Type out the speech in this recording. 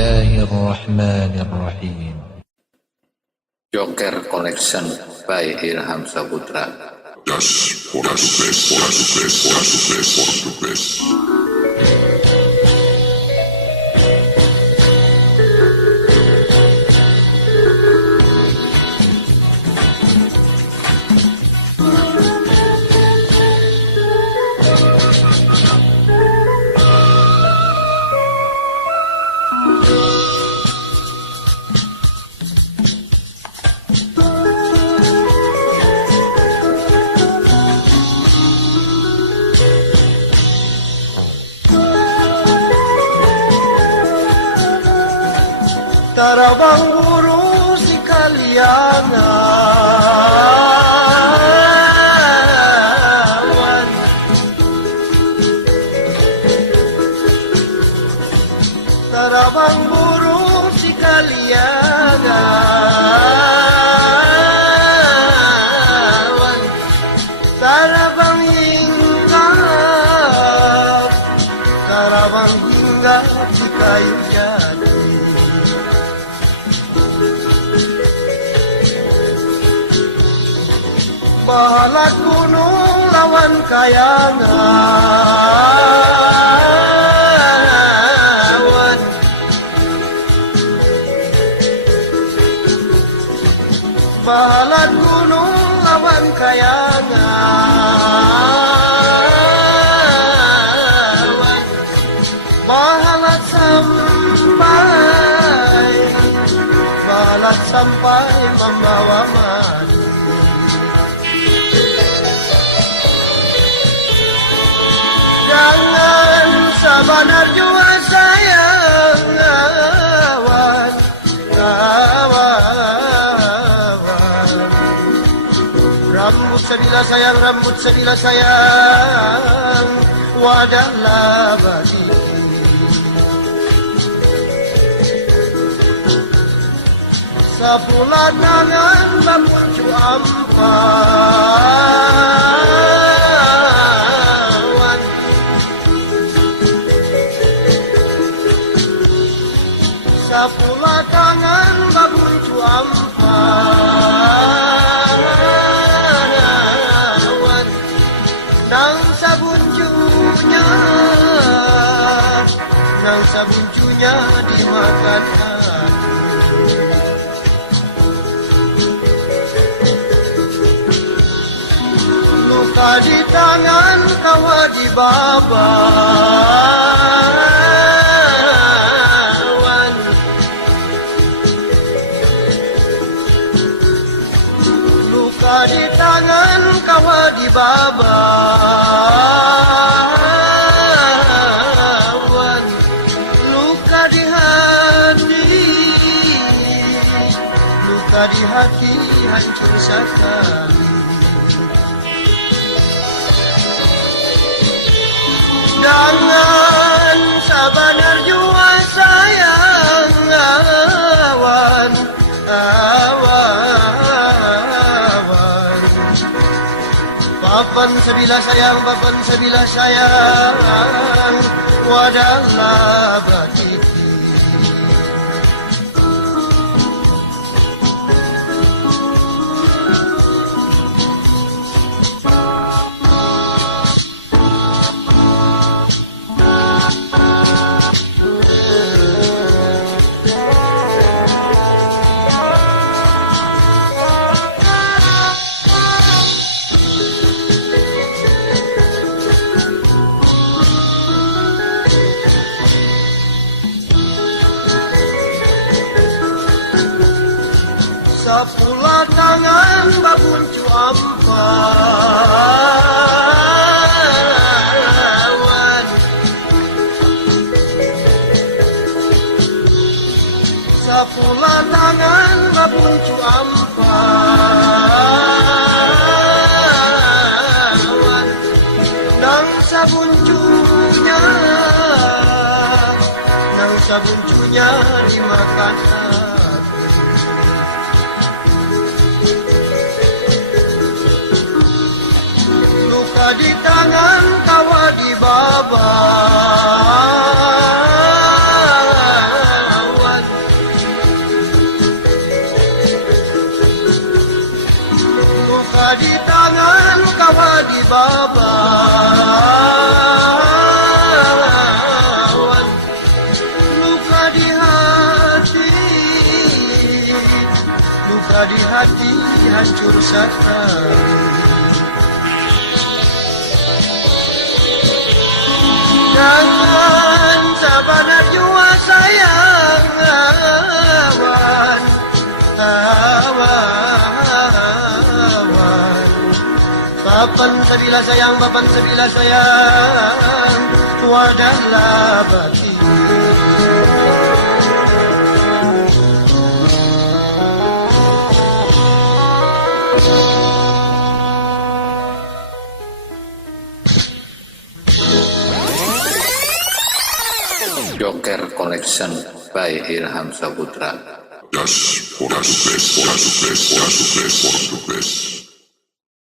Bismillahirrahmanirrahim. Joker Collection by Ilham Saputra. Just for the best. Tarabang guru si kaliangan, tarabang guru si kaliangan, tarabang hinggap di kayu jati. Bahalat gunung lawan kayangan, bahalat gunung lawan kayangan, bahalat sampai membawa mati. Jangan sabanar jua sayang kawan. Rambut sedila sayang wadahlah bagi. Sapulan tangan bapucu ampawan, sapulan tangan bapucu ampawan, nang sabuncunya dimakan. Luka di tangan kawa di babawan, luka di tangan kawa di babawan, luka di hati hancur sekali. Jangan sabanar jua sayang awan. Papan sebilah sayang wadahlah batiti. Sapula tangan babuncu ampawan, sapula tangan babuncu ampawan, nang sabuncunya dimakan. Di tangan kawa di babawan, hancur sekali. Jangan sabanat jua sayang awan, awan. Papan sedila sayang, papan sedila sayang, wadahlah batin. Joker Collection by Ilham Saputra. Das Portugués.